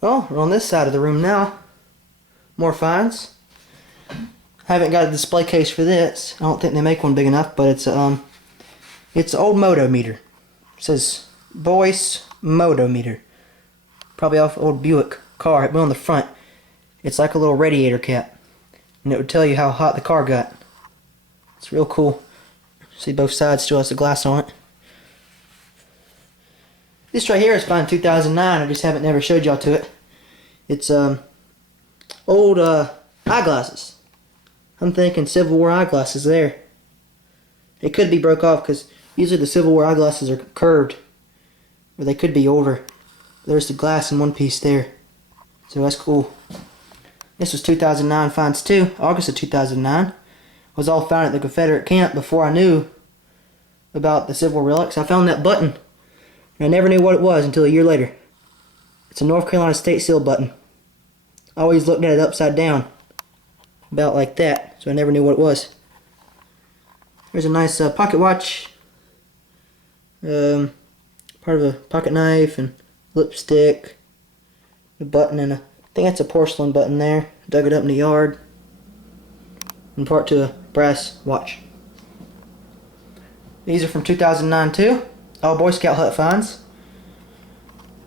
Well, we're on this side of the room now. More finds. I haven't got a display case for this. I don't think they make one big enough, but it's an old moto meter. It says Boyce moto meter. Probably off an old Buick car. It went on the front. It's like a little radiator cap, and it would tell you how hot the car got. It's real cool. See, both sides still has the glass on it. This right here is found in 2009. I just haven't never showed y'all to it. It's old eyeglasses. I'm thinking Civil War eyeglasses there. It could be broke off because usually the Civil War eyeglasses are curved, or they could be older. There's the glass in one piece there, so that's cool. This was 2009 finds too, August of 2009. Was all found at the Confederate camp before I knew about the Civil War relics. I found that button, and I never knew what it was until a year later. It's a North Carolina state seal button. I always looked at it upside down, about like that, so I never knew what it was. There's a nice pocket watch, part of a pocket knife and lipstick, a button, and I think that's a porcelain button there. Dug it up in the yard, and part to a brass watch. These are from 2009 too, all Boy Scout hut finds.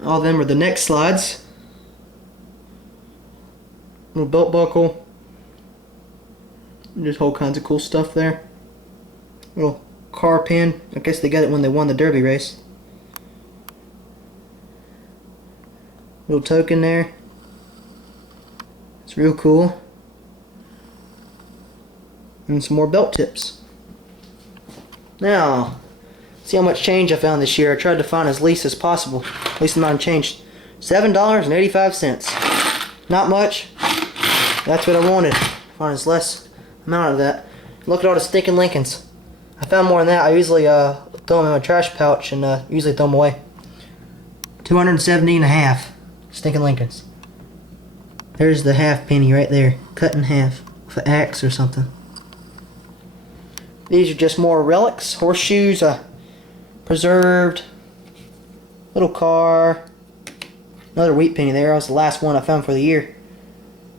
All of them are the neck slides. Little belt buckle. Just all kinds of cool stuff there. Little car pin. I guess they got it when they won the derby race. Little token there. It's real cool. And some more belt tips. Now, see how much change I found this year. I tried to find as least as possible. Least amount of change. $7.85. Not much. That's what I wanted. Find as less amount of that. Look at all the stinking Lincolns. I found more than that. I usually throw them in my trash pouch and usually throw them away. 270 and a half stinking Lincolns. There's the half penny right there, cut in half with an axe or something. These are just more relics, horseshoes, preserved, little car, another wheat penny there. That was the last one I found for the year.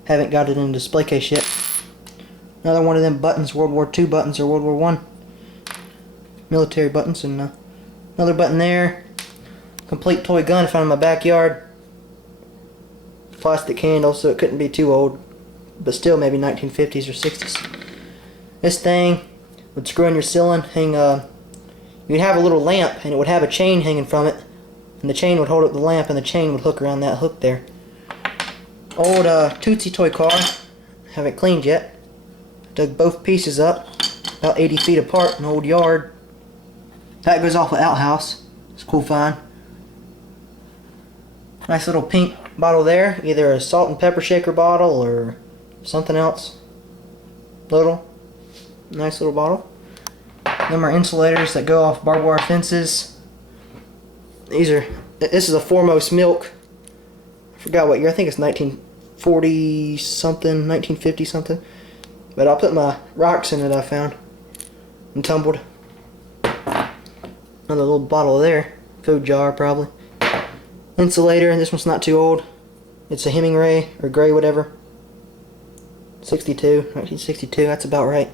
Haven't got it in a display case yet. Another one of them buttons, World War II buttons or World War I. Military buttons, and another button there. Complete toy gun found in my backyard. Plastic handle, so it couldn't be too old, but still maybe 1950s or 60s. This thing would screw in your ceiling, hang you'd have a little lamp and it would have a chain hanging from it, and the chain would hold up the lamp and the chain would hook around that hook there. Old Tootsie toy car, haven't cleaned yet. Dug both pieces up, about 80 feet apart in an old yard. That goes off an outhouse. It's a cool find. Nice little pink bottle there, either a salt and pepper shaker bottle or something else. Nice little bottle. Them are insulators that go off barbed wire fences. This is a Foremost milk. I forgot what year, I think it's 1940 something, 1950 something. But I'll put my rocks in it I found and tumbled. Another little bottle there, food jar probably. Insulator, this one's not too old. It's a Hemingway or Gray, whatever. 1962, that's about right.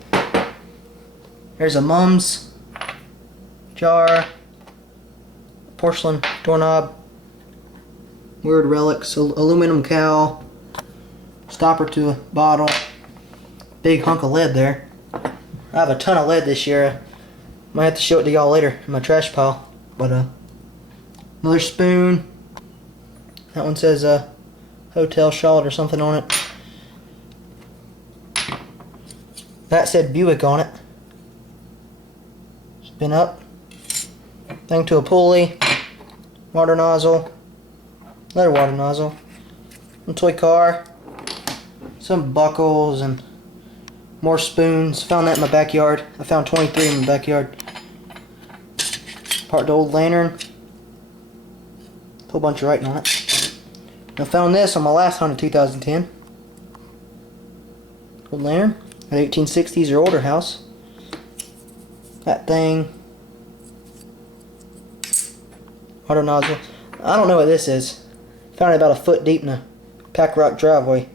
There's a Mum's jar, porcelain doorknob, weird relics, aluminum cowl, stopper to a bottle, big hunk of lead there. I have a ton of lead this year. Might have to show it to y'all later in my trash pile. But another spoon. That one says Hotel Charlotte or something on it. That said Buick on it. Spin up. Thing to a pulley. Water nozzle. Another water nozzle. A toy car. Some buckles and more spoons. Found that in my backyard. I found 23 in my backyard. Part of the old lantern. A whole bunch of writing on it. I found this on my last hunt in 2010. Old lantern. An 1860s or older house. That thing. Water nozzle. I don't know what this is. Found it about a foot deep in a pack rock driveway.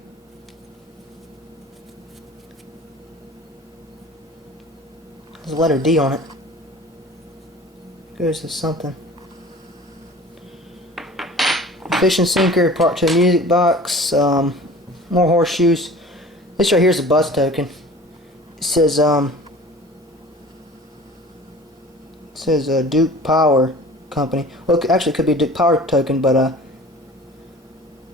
There's a letter D on it. Goes to something. Fishing sinker, part to a music box, more horseshoes. This right here is a bus token. It says Duke Power Company. Well, actually it could be a Duke Power token, but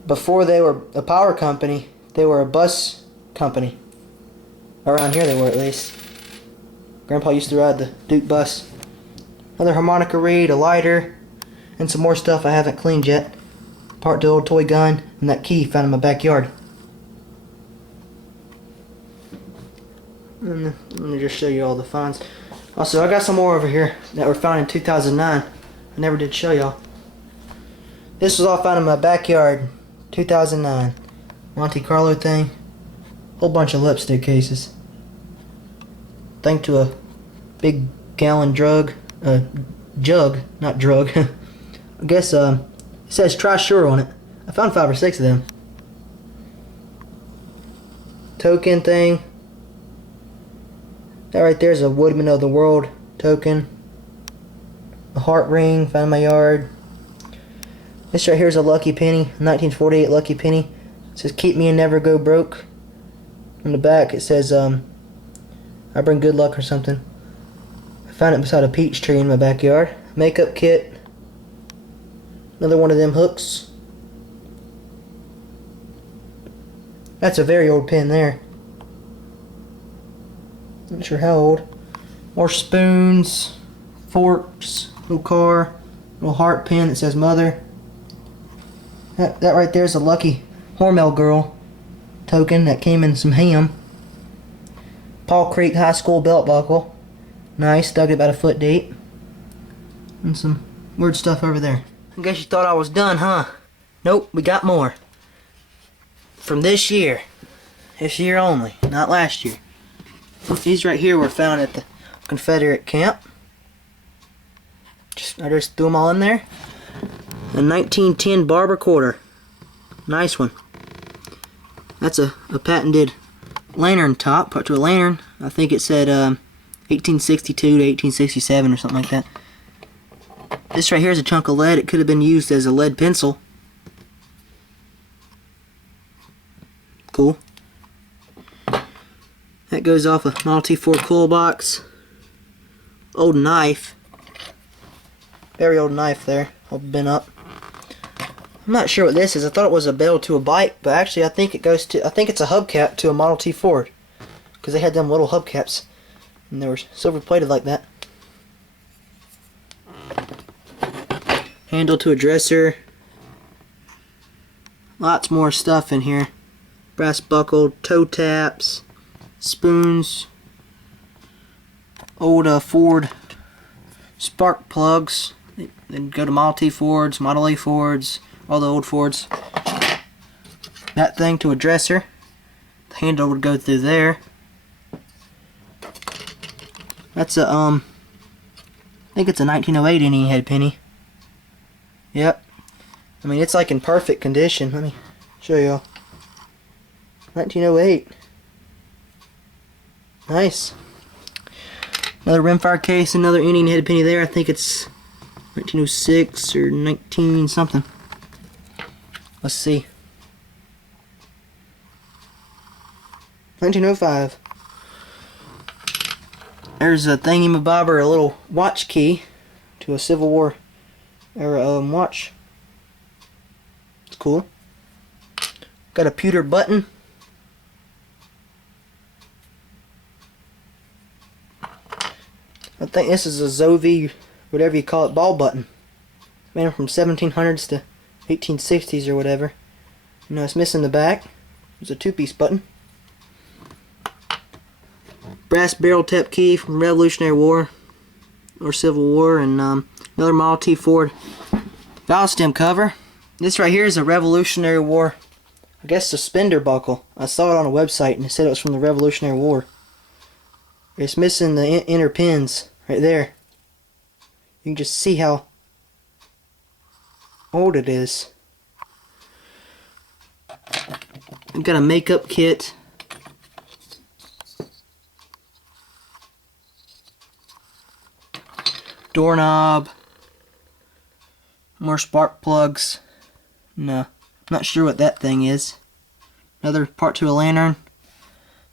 before they were a power company, they were a bus company. Around here they were, at least. Grandpa used to ride the Duke bus. Another harmonica reed, a lighter, and some more stuff I haven't cleaned yet. Part to the old toy gun, and that key found in my backyard. And let me just show you all the finds. Also, I got some more over here that were found in 2009. I never did show y'all. This was all found in my backyard, 2009. Monte Carlo thing. Whole bunch of lipstick cases. Thanks to a big gallon jug, not drug. I guess it says try sure on it. I found 5 or 6 of them. Token thing. That right there is a Woodman of the World token. A heart ring found in my yard. This right here is a lucky penny, 1948 lucky penny. It says keep me and never go broke. On the back it says I bring good luck or something. I found it beside a peach tree in my backyard. Makeup kit. Another one of them hooks. That's a very old pen there. Not sure how old. More spoons, forks, little car, little heart pen that says mother. That right there is a lucky Hormel girl token that came in some ham. Paul Creek High School belt buckle. Nice, dug it about a foot deep. And some weird stuff over there. I guess you thought I was done, huh? Nope, we got more. From this year. This year only, not last year. These right here were found at the Confederate camp. I just threw them all in there. A 1910 barber quarter. Nice one. That's a patented lantern top, put to a lantern. I think it said 1862 to 1867 or something like that. This right here is a chunk of lead. It could have been used as a lead pencil. Cool. That goes off a Model T Ford coil box. Old knife. Very old knife there. All bent up. I'm not sure what this is. I thought it was a bell to a bike, but actually I think it's a hubcap to a Model T Ford. Because they had them little hubcaps. And they were silver plated like that. Handle to a dresser. Lots more stuff in here. Brass buckled toe taps. Spoons. Old Ford spark plugs. They go to Model T Fords, Model A Fords, all the old Fords. That thing to a dresser. The handle would go through there. That's a I think it's a 1908 Indian head penny. Yep. I mean, it's like in perfect condition. Let me show y'all. 1908. Nice. Another rimfire case, another Indian head penny there. I think it's 1906 or 19 something. Let's see. 1905. There's a thingy-mabobber, a little watch key to a Civil War era watch. It's cool. Got a pewter button. I think this is a Zovi, whatever you call it, ball button. Made from 1700s to 1860s or whatever. You know, it's missing the back. It's a 2-piece button. Brass barrel tap key from Revolutionary War or Civil War, and another Model T Ford valve stem cover. This right here is a Revolutionary War, I guess, suspender buckle. I saw it on a website and it said it was from the Revolutionary War. It's missing the inner pins right there. You can just see how old it is. I've got a makeup kit. Doorknob. More spark plugs. No, not sure what that thing is. Another part to a lantern.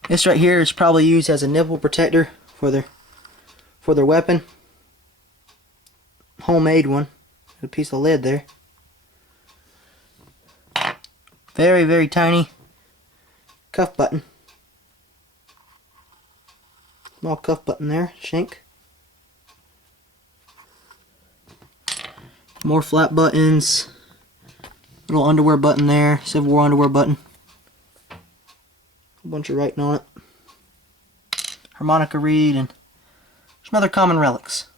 This right here is probably used as a nipple protector for their weapon. Homemade one. A piece of lead there. Very, very tiny cuff button. Small cuff button there, shank. More flat buttons. Little underwear button there, Civil War underwear button. A bunch of writing on it. Harmonica reed and some other common relics.